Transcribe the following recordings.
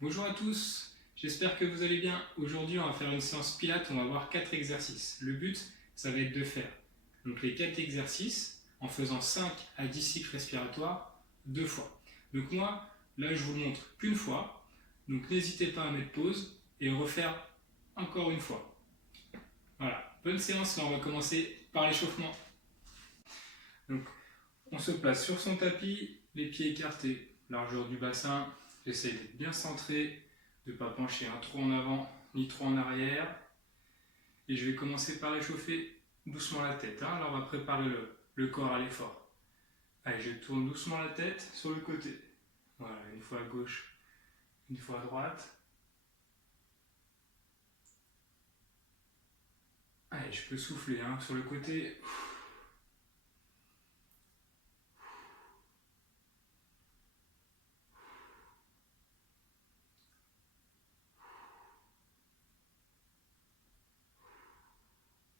Bonjour à tous, j'espère que vous allez bien. Aujourd'hui, on va faire une séance pilates, on va voir 4 exercices. Le but, ça va être de faire donc les 4 exercices en faisant 5 à 10 cycles respiratoires 2 fois. Donc moi, là, je vous le montre qu'une fois. Donc n'hésitez pas à mettre pause et refaire encore une fois. Voilà, bonne séance, là on va commencer par l'échauffement. Donc on se place sur son tapis, les pieds écartés, largeur du bassin. J'essaye d'être bien centré, de ne pas pencher trop en avant ni trop en arrière. Et je vais commencer par échauffer doucement la tête. Là, on va préparer le corps à l'effort. Allez, je tourne doucement la tête sur le côté. Voilà, une fois à gauche, une fois à droite. Allez, je peux souffler sur le côté.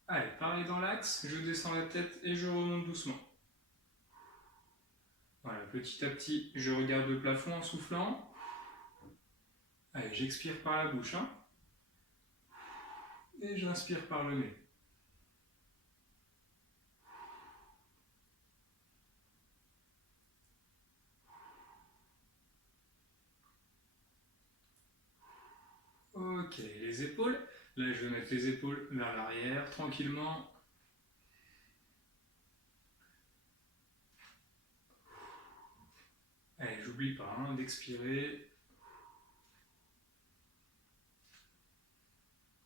Allez, pareil dans l'axe, je descends la tête et je remonte doucement. Voilà, petit à petit, je regarde le plafond en soufflant. Allez, j'expire par la bouche. Et j'inspire par le nez. Ok, les épaules. Là, je vais mettre les épaules vers l'arrière, tranquillement. Allez, j'oublie pas d'expirer.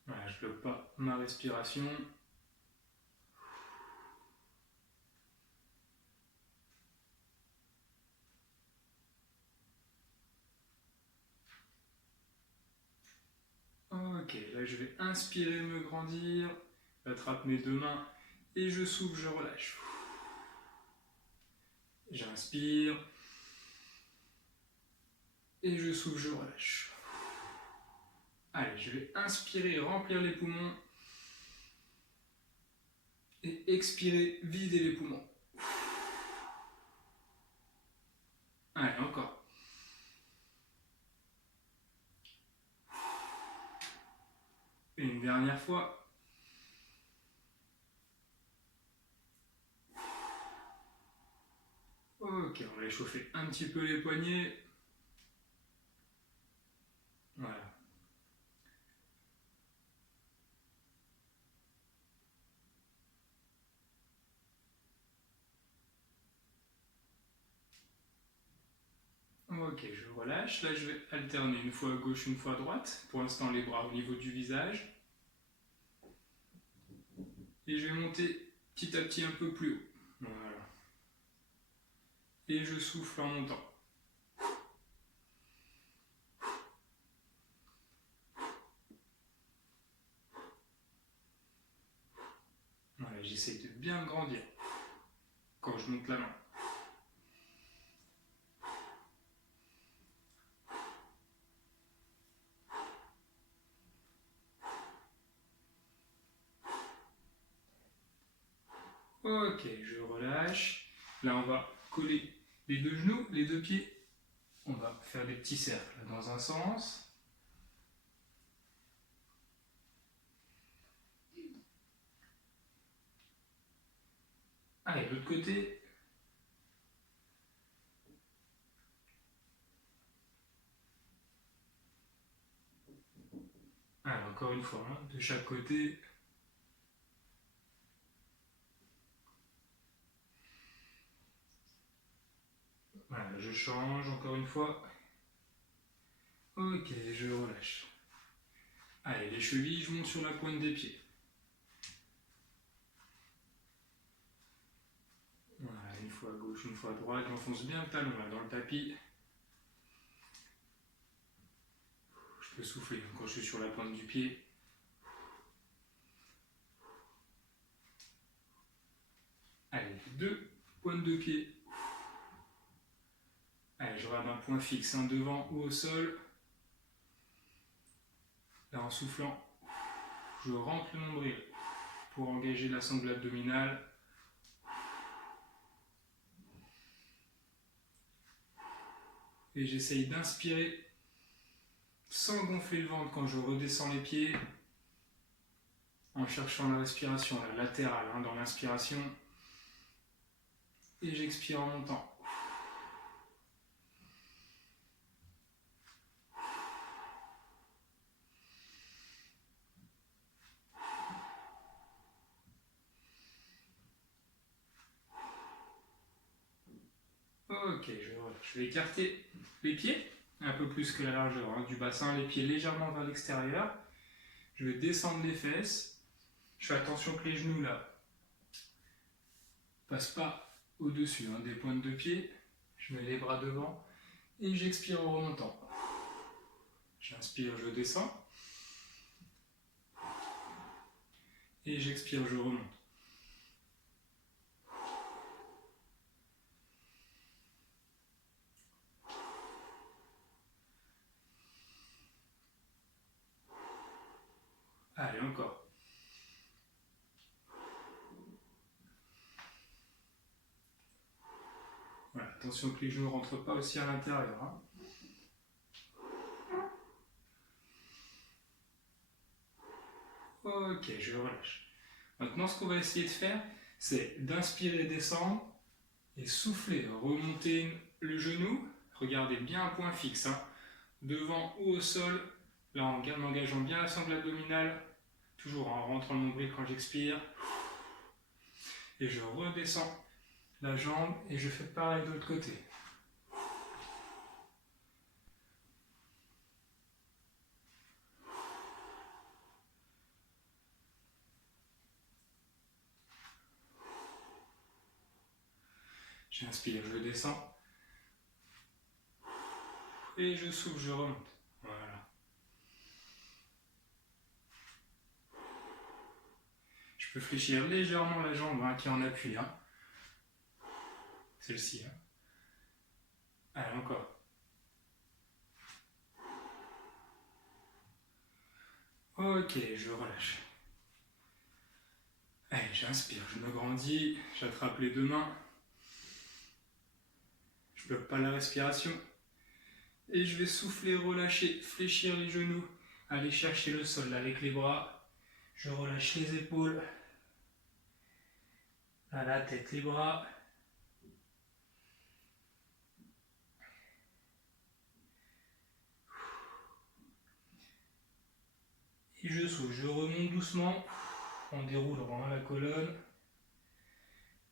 Voilà, je bloque pas ma respiration. Ok, là je vais inspirer, me grandir. J'attrape mes deux mains et je souffle, je relâche. J'inspire. Et je souffle, je relâche. Allez, je vais inspirer, remplir les poumons. Et expirer, vider les poumons. Allez, encore. Et une dernière fois. Ok, on va échauffer un petit peu les poignets. Voilà. Ok, je relâche. Là, je vais alterner une fois à gauche, une fois à droite. Pour l'instant, les bras au niveau du visage. Et je vais monter petit à petit un peu plus haut. Voilà. Et je souffle en montant. Voilà, j'essaie de bien grandir quand je monte la main. Ok, je relâche. Là, on va coller les deux genoux, les deux pieds. On va faire des petits cercles dans un sens. Allez, l'autre côté. Allez, encore une fois, de chaque côté. Voilà, je change encore une fois. Ok, je relâche. Allez, les chevilles, je monte sur la pointe des pieds. Voilà, une fois à gauche, une fois à droite. J'enfonce bien le talon là, dans le tapis. Je peux souffler quand je suis sur la pointe du pied. Allez, deux pointes de pied. Allez, je regarde un point fixe, devant ou au sol. Là, en soufflant, je rentre le nombril pour engager la sangle abdominale. Et j'essaye d'inspirer sans gonfler le ventre quand je redescends les pieds, en cherchant la respiration, la latérale, hein, dans l'inspiration, et j'expire en montant. Ok, je vais écarter les pieds, un peu plus que la largeur hein, du bassin, les pieds légèrement vers l'extérieur. Je vais descendre les fesses. Je fais attention que les genoux là passent pas au-dessus hein, des pointes de pied. Je mets les bras devant et j'expire en remontant. J'inspire, je descends. Et j'expire, je remonte. Allez, encore. Voilà, attention que les genoux ne rentrent pas aussi à l'intérieur. Hein. Ok, je relâche. Maintenant, ce qu'on va essayer de faire, c'est d'inspirer, descendre, et souffler, remonter le genou. Regardez bien un point fixe, hein, devant ou au sol, là en engageant bien la sangle abdominale, toujours en rentrant le nombril quand j'expire. Et je redescends la jambe et je fais pareil de l'autre côté. J'inspire, je descends. Et je souffle, je remonte. Voilà. Je peux fléchir légèrement la jambe hein, qui est en appui. Hein. Celle-ci. Hein. Allez, encore. Ok, je relâche. Allez, j'inspire, je me grandis, j'attrape les deux mains. Je bloque pas la respiration. Et je vais souffler, relâcher, fléchir les genoux, aller chercher le sol avec les bras. Je relâche les épaules, à la tête, les bras. Et je souffle, je remonte doucement en déroulant la colonne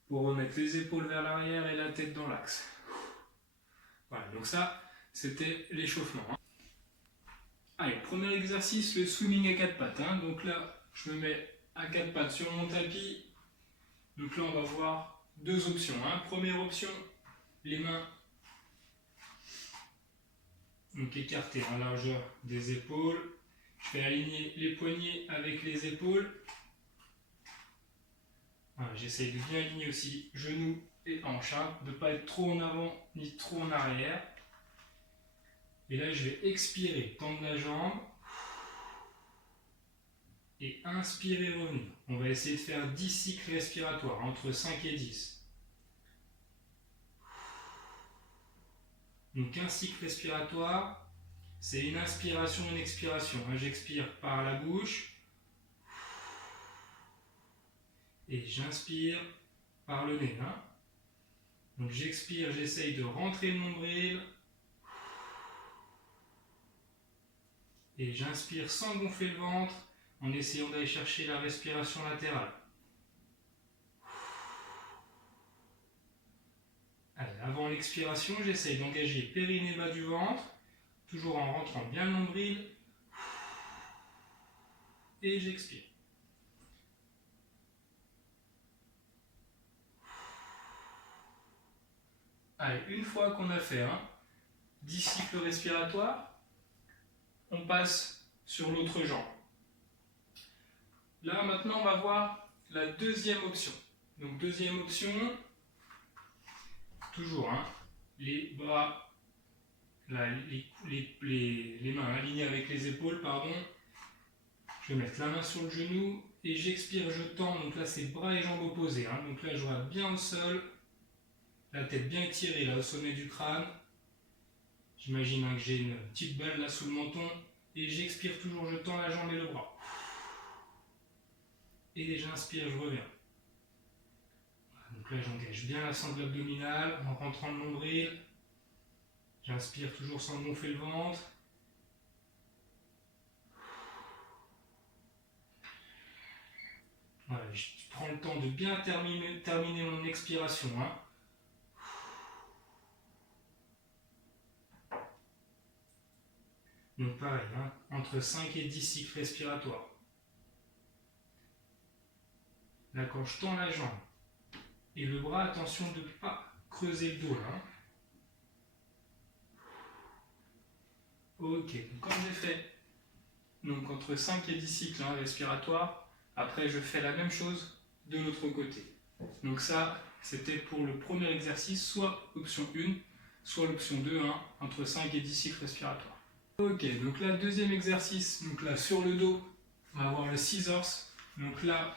pour remettre les épaules vers l'arrière et la tête dans l'axe. Voilà, donc ça, c'était l'échauffement. Hein. Allez, premier exercice, le swimming à quatre pattes. Hein. Donc là, je me mets à quatre pattes sur mon tapis. Donc là, on va voir deux options. Hein. Première option, les mains donc écartées en largeur des épaules. Je vais aligner les poignets avec les épaules. Voilà, j'essaye de bien aligner aussi genoux et hanches, hein, de ne pas être trop en avant ni trop en arrière. Et là, je vais expirer, tendre la jambe. Et inspirer, revenir. On va essayer de faire 10 cycles respiratoires, entre 5 et 10. Donc un cycle respiratoire, c'est une inspiration et une expiration. J'expire par la bouche. Et j'inspire par le nez. Hein. Donc j'expire, j'essaye de rentrer le nombril. Et j'inspire sans gonfler le ventre, en essayant d'aller chercher la respiration latérale. Allez, avant l'expiration, j'essaye d'engager périnée bas du ventre, toujours en rentrant bien le nombril. Et j'expire. Allez, une fois qu'on a fait 10 cycles respiratoires, on passe sur l'autre jambe. Là, maintenant, on va voir la deuxième option. Donc, deuxième option, toujours, les bras, les mains alignées avec les épaules, pardon. Je vais mettre la main sur le genou et j'expire, je tends. Donc là, c'est bras et jambes opposés. Donc là, je regarde bien au sol, la tête bien étirée là au sommet du crâne. J'imagine que j'ai une petite balle là sous le menton et j'expire toujours, je tends la jambe et le bras. Et j'inspire, je reviens. Donc là, j'engage bien la sangle abdominale en rentrant le nombril. J'inspire toujours sans gonfler le ventre. Voilà, je prends le temps de bien terminer mon expiration. Donc pareil, entre 5 et 10 cycles respiratoires. Là, quand je tends la jambe et le bras, attention de ne pas creuser le dos là. Ok, donc quand j'ai fait donc entre 5 et 10 cycles respiratoires, après je fais la même chose de l'autre côté. Donc ça, c'était pour le premier exercice, soit option 1, soit l'option 2, entre 5 et 10 cycles respiratoires. Ok, donc là, deuxième exercice, donc là sur le dos, on va avoir le scissors. Donc là,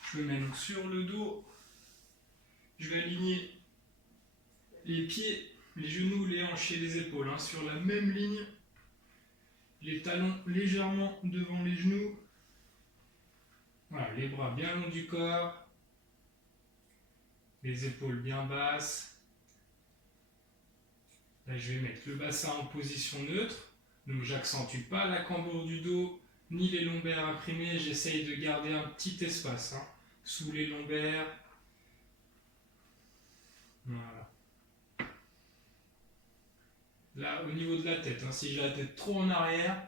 je me mets donc sur le dos, je vais aligner les pieds, les genoux, les hanches et les épaules sur la même ligne, les talons légèrement devant les genoux. Voilà, les bras bien longs du corps, les épaules bien basses. Là, je vais mettre le bassin en position neutre, donc j'accentue pas la cambrure du dos ni les lombaires imprimés, j'essaye de garder un petit espace sous les lombaires. Voilà. Là, au niveau de la tête, si j'ai la tête trop en arrière,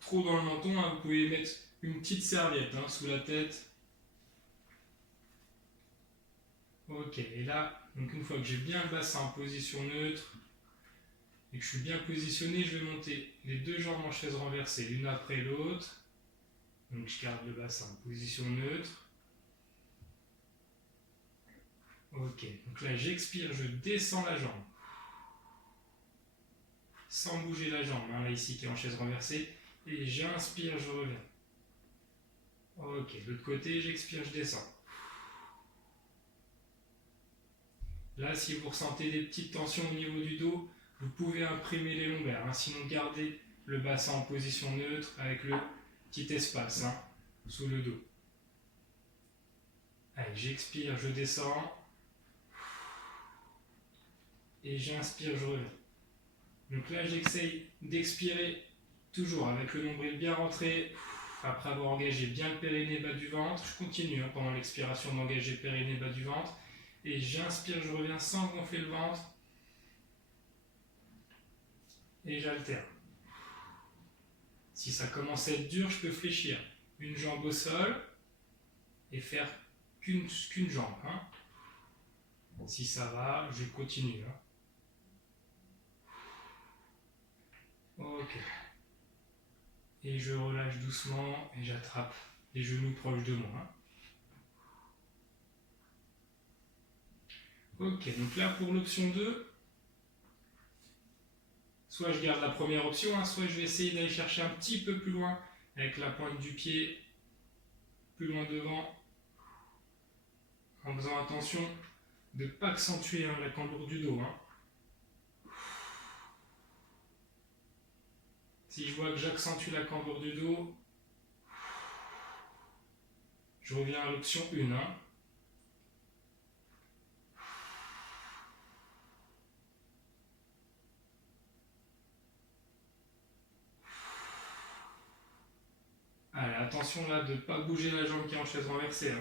trop dans le menton, vous pouvez mettre une petite serviette sous la tête. Ok, et là, donc une fois que j'ai bien le bassin en position neutre et que je suis bien positionné, je vais monter les deux jambes en chaise renversée, l'une après l'autre. Donc je garde le bassin en position neutre. Ok, donc là j'expire, je descends la jambe. Sans bouger la jambe, là ici qui est en chaise renversée. Et j'inspire, je reviens. Ok, de l'autre côté, j'expire, je descends. Là, si vous ressentez des petites tensions au niveau du dos, vous pouvez imprimer les lombaires. Sinon, gardez le bassin en position neutre avec le petit espace sous le dos. Allez, j'expire, je descends. Et j'inspire, je reviens. Donc là, j'essaye d'expirer toujours avec le nombril bien rentré. Après avoir engagé bien le périnée bas du ventre, je continue pendant l'expiration d'engager périnée bas du ventre. Et j'inspire, je reviens sans gonfler le ventre. Et j'alterne. Si ça commence à être dur, je peux fléchir une jambe au sol et faire qu'une jambe. Si ça va, je continue. Ok. Et je relâche doucement et j'attrape les genoux proches de moi. Ok, donc là pour l'option 2, soit je garde la première option, soit je vais essayer d'aller chercher un petit peu plus loin avec la pointe du pied plus loin devant, en faisant attention de ne pas accentuer la cambrure du dos. Si je vois que j'accentue la cambrure du dos, je reviens à l'option 1. Allez, attention là de ne pas bouger la jambe qui est en chaise renversée.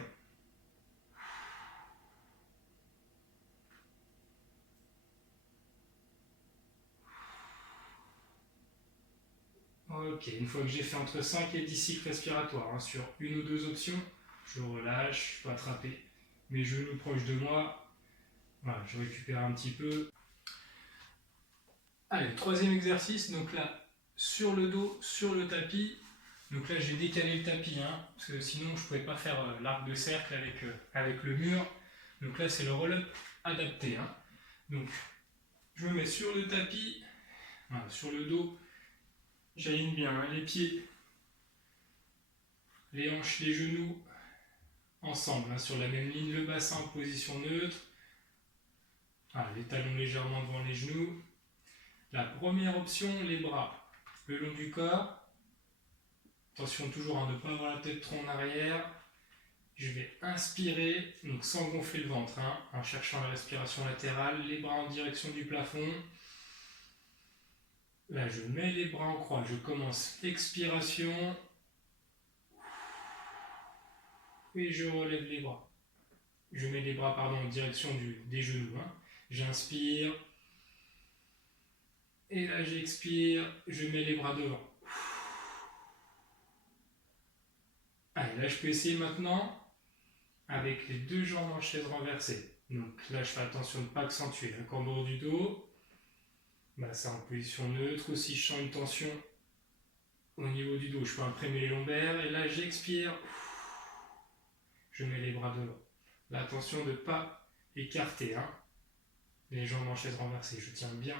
Ok, une fois que j'ai fait entre 5 et 10 cycles respiratoires sur une ou deux options, je relâche, je peux attraper mes genoux proches de moi. Voilà, je récupère un petit peu. Allez, troisième exercice, donc là, sur le dos, sur le tapis. Donc là, j'ai décalé le tapis, parce que sinon, je ne pouvais pas faire l'arc de cercle avec le mur. Donc là, c'est le roll-up adapté. Donc, je me mets sur le tapis, voilà, sur le dos. J'aligne bien les pieds, les hanches, les genoux ensemble, sur la même ligne, le bassin en position neutre. Voilà, les talons légèrement devant les genoux. La première option, les bras le long du corps. Attention toujours à ne pas avoir la tête trop en arrière. Je vais inspirer, donc sans gonfler le ventre, en cherchant la respiration latérale, les bras en direction du plafond. Là, je mets les bras en croix, je commence l'expiration. Et je relève les bras. Je mets les bras en direction des genoux. J'inspire. Et là, j'expire, je mets les bras devant. Allez, là, je peux essayer maintenant avec les deux jambes en chaise renversée. Donc là, je fais attention de ne pas accentuer la courbure du dos. C'est en position neutre. Si je sens une tension au niveau du dos, je peux imprimer les lombaires. Et là, j'expire. Je mets les bras devant. Là, attention de ne pas écarter les jambes en chaise renversée. Je tiens bien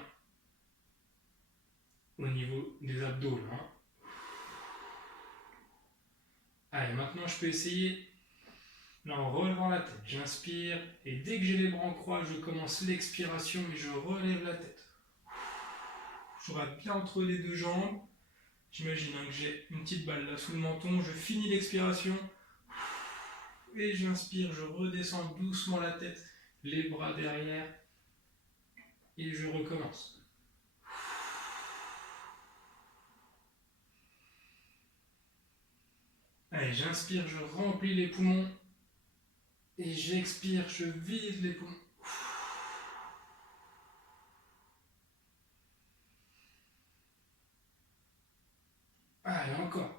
au niveau des abdos. Allez, maintenant, je peux essayer là, en relevant la tête. J'inspire et dès que j'ai les bras en croix, je commence l'expiration et je relève la tête. Je rate bien entre les deux jambes. J'imagine que j'ai une petite balle là sous le menton. Je finis l'expiration. Et j'inspire, je redescends doucement la tête, les bras derrière. Et je recommence. Allez, j'inspire, je remplis les poumons. Et j'expire, je vide les poumons. Allez, encore.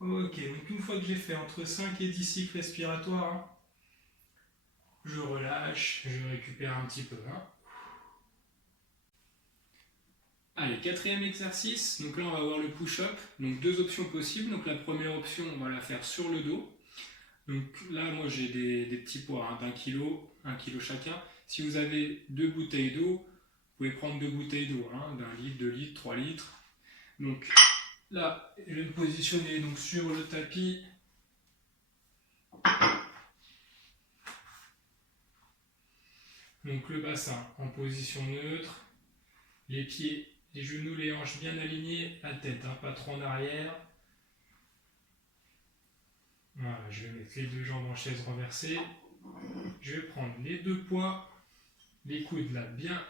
Ok, donc une fois que j'ai fait entre 5 et 10 cycles respiratoires, je relâche, je récupère un petit peu. Allez, quatrième exercice, donc là on va voir le push-up, donc deux options possibles. Donc la première option, on va la faire sur le dos. Donc là moi j'ai des petits poids d'1 kg, 1 kg chacun. Si vous avez 2 bouteilles d'eau, vous pouvez prendre 2 bouteilles d'eau, d'1 litre, 2 litres, 3 litres. Donc là, je vais me positionner donc, sur le tapis. Donc le bassin en position neutre, les pieds, les genoux, les hanches bien alignés, la tête pas trop en arrière. Voilà, je vais mettre les deux jambes en chaise renversée. Je vais prendre les deux poids, les coudes là bien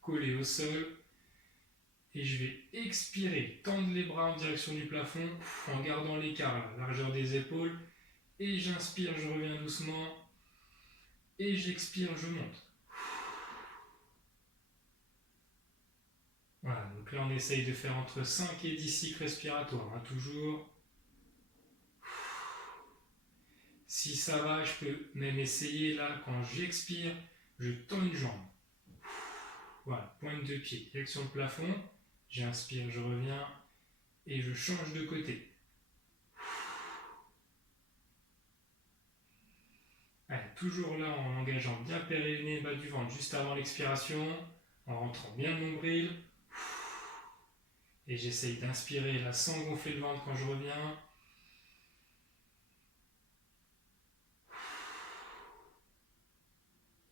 collés au sol. Et je vais expirer, tendre les bras en direction du plafond en gardant l'écart, la largeur des épaules. Et j'inspire, je reviens doucement. Et j'expire, je monte. Voilà, donc là on essaye de faire entre 5 et 10 cycles respiratoires, toujours. Si ça va, je peux même essayer là, quand j'expire, je tends une jambe. Voilà, pointe de pied, direction le plafond. J'inspire, je reviens et je change de côté. Allez, toujours là en engageant bien périnée, bas du ventre juste avant l'expiration, en rentrant bien le nombril. Et j'essaye d'inspirer là sans gonfler le ventre quand je reviens.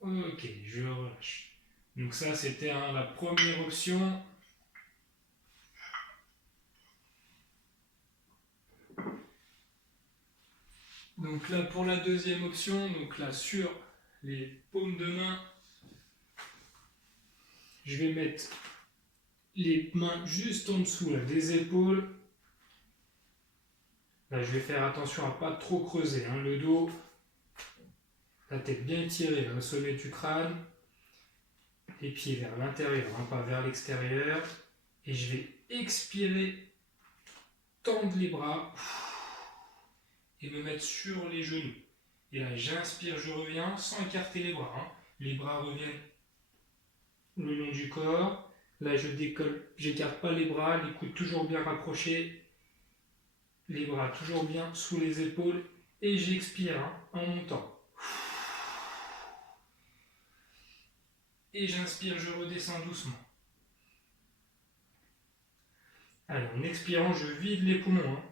Ok, je relâche. Donc ça c'était la première option. Donc là pour la deuxième option, donc là sur les paumes de main, je vais mettre les mains juste en dessous là, des épaules. Là je vais faire attention à ne pas trop creuser le dos. La tête bien étirée au sommet du crâne. Les pieds vers l'intérieur, pas vers l'extérieur. Et je vais expirer, tendre les bras et me mettre sur les genoux. Et là, j'inspire, je reviens sans écarter les bras. Les bras reviennent le long du corps. Là, je décolle, j'écarte pas les bras, les coudes toujours bien rapprochés. Les bras toujours bien sous les épaules. Et j'expire en montant. Et j'inspire, je redescends doucement. Alors, en expirant, je vide les poumons.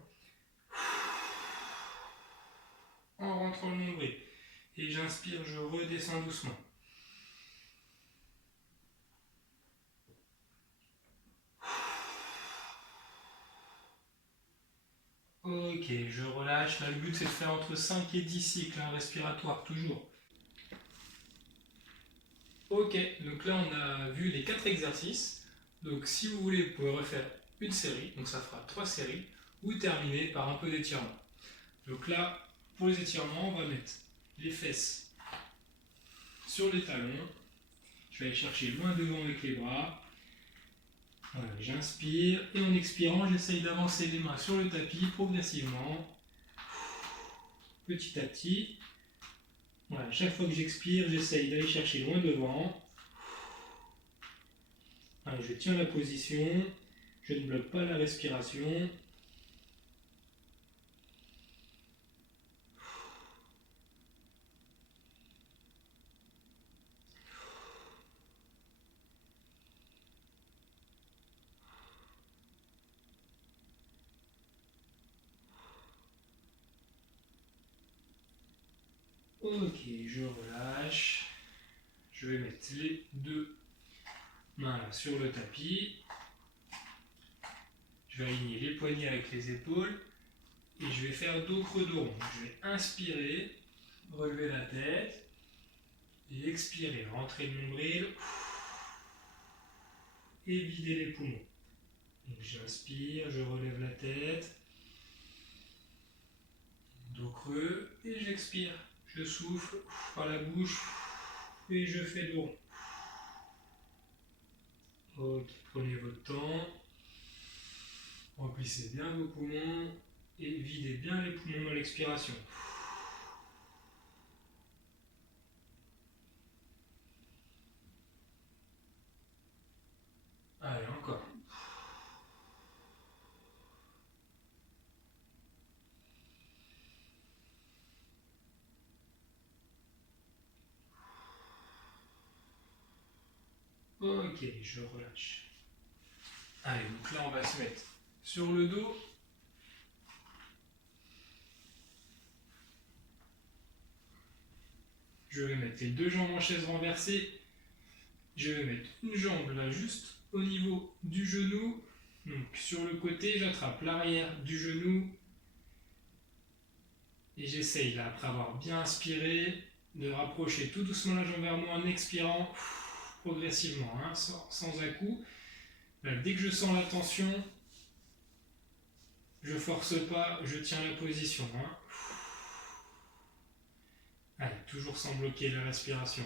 En rentrant entre le nombril. Et j'inspire, je redescends doucement. Ok, je relâche. Là, le but c'est de faire entre 5 et 10 cycles respiratoires, toujours. Ok, donc là on a vu les 4 exercices. Donc si vous voulez, vous pouvez refaire une série, donc ça fera 3 séries, ou terminer par un peu d'étirement. Donc là, pour les étirements, on va mettre les fesses sur les talons. Je vais aller chercher loin devant avec les bras. Voilà, j'inspire et en expirant, j'essaye d'avancer les mains sur le tapis progressivement, petit à petit. Voilà, chaque fois que j'expire, j'essaye d'aller chercher loin devant. Voilà, je tiens la position, je ne bloque pas la respiration. Ok, je relâche. Je vais mettre les deux mains là sur le tapis. Je vais aligner les poignets avec les épaules. Et je vais faire dos creux dos rond. Je vais inspirer, relever la tête. Et expirer, rentrer le nombril. Et vider les poumons. Donc j'inspire, je relève la tête. Dos creux. Et j'expire. Je souffle par la bouche. Et je fais dos rond. Ok, prenez votre temps. Remplissez bien vos poumons et videz bien les poumons dans l'expiration. Allez, encore. Ok, je relâche. Allez, donc là on va se mettre sur le dos. Je vais mettre les deux jambes en chaise renversée. Je vais mettre une jambe là juste au niveau du genou. Donc sur le côté, j'attrape l'arrière du genou. Et j'essaye là, après avoir bien inspiré, de rapprocher tout doucement la jambe vers moi en expirant progressivement, sans à-coup. Dès que je sens la tension, je force pas, je tiens la position. Allez, toujours sans bloquer la respiration.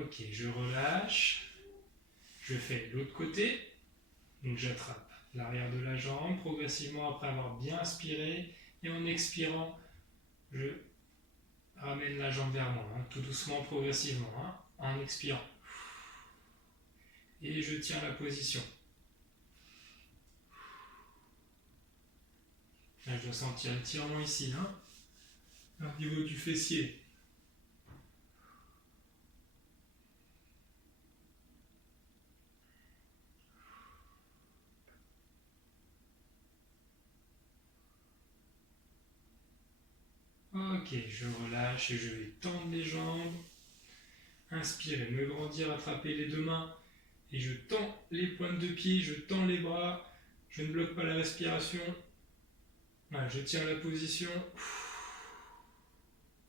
Ok, je relâche. Je fais l'autre côté. Donc j'attrape l'arrière de la jambe progressivement après avoir bien inspiré. Et en expirant, je ramène la jambe vers moi, tout doucement, progressivement, en expirant. Et je tiens la position. Là, je dois sentir un tirement ici, au niveau du fessier. Ok, je relâche et je vais tendre les jambes. Inspirer, me grandir, attraper les deux mains. Et je tends les pointes de pied, je tends les bras. Je ne bloque pas la respiration. Voilà, je tiens la position.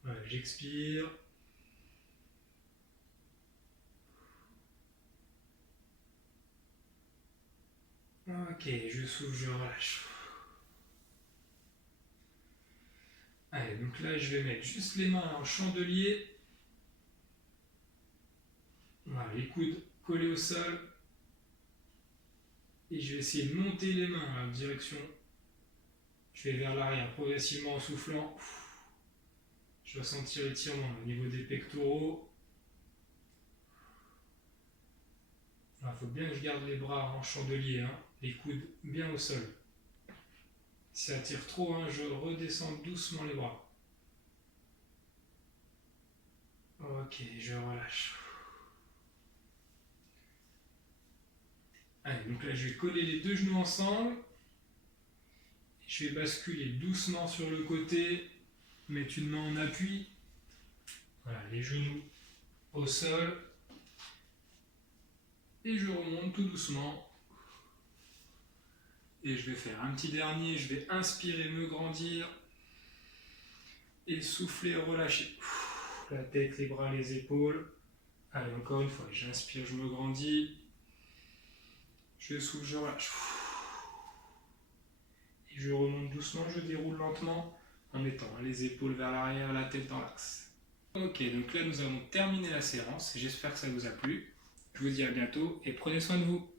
Voilà, j'expire. Ok, je souffle, je relâche. Allez, donc là, je vais mettre juste les mains en chandelier. Voilà, les coudes collés au sol. Et je vais essayer de monter les mains en direction. Je vais vers l'arrière progressivement en soufflant. Je vais sentir l'étirement au niveau des pectoraux. Il faut bien que je garde les bras en chandelier, les coudes bien au sol. Si ça tire trop, je redescends doucement les bras. Ok, je relâche. Allez, donc là je vais coller les deux genoux ensemble. Je vais basculer doucement sur le côté, mettre une main en appui. Voilà, les genoux au sol. Et je remonte tout doucement. Et je vais faire un petit dernier, je vais inspirer, me grandir. Et souffler, relâcher. La tête, les bras, les épaules. Allez, encore une fois, j'inspire, je me grandis. Je souffle, je relâche. Et je remonte doucement, je déroule lentement en mettant les épaules vers l'arrière, la tête dans l'axe. Ok, donc là nous avons terminé la séance. J'espère que ça vous a plu. Je vous dis à bientôt et prenez soin de vous.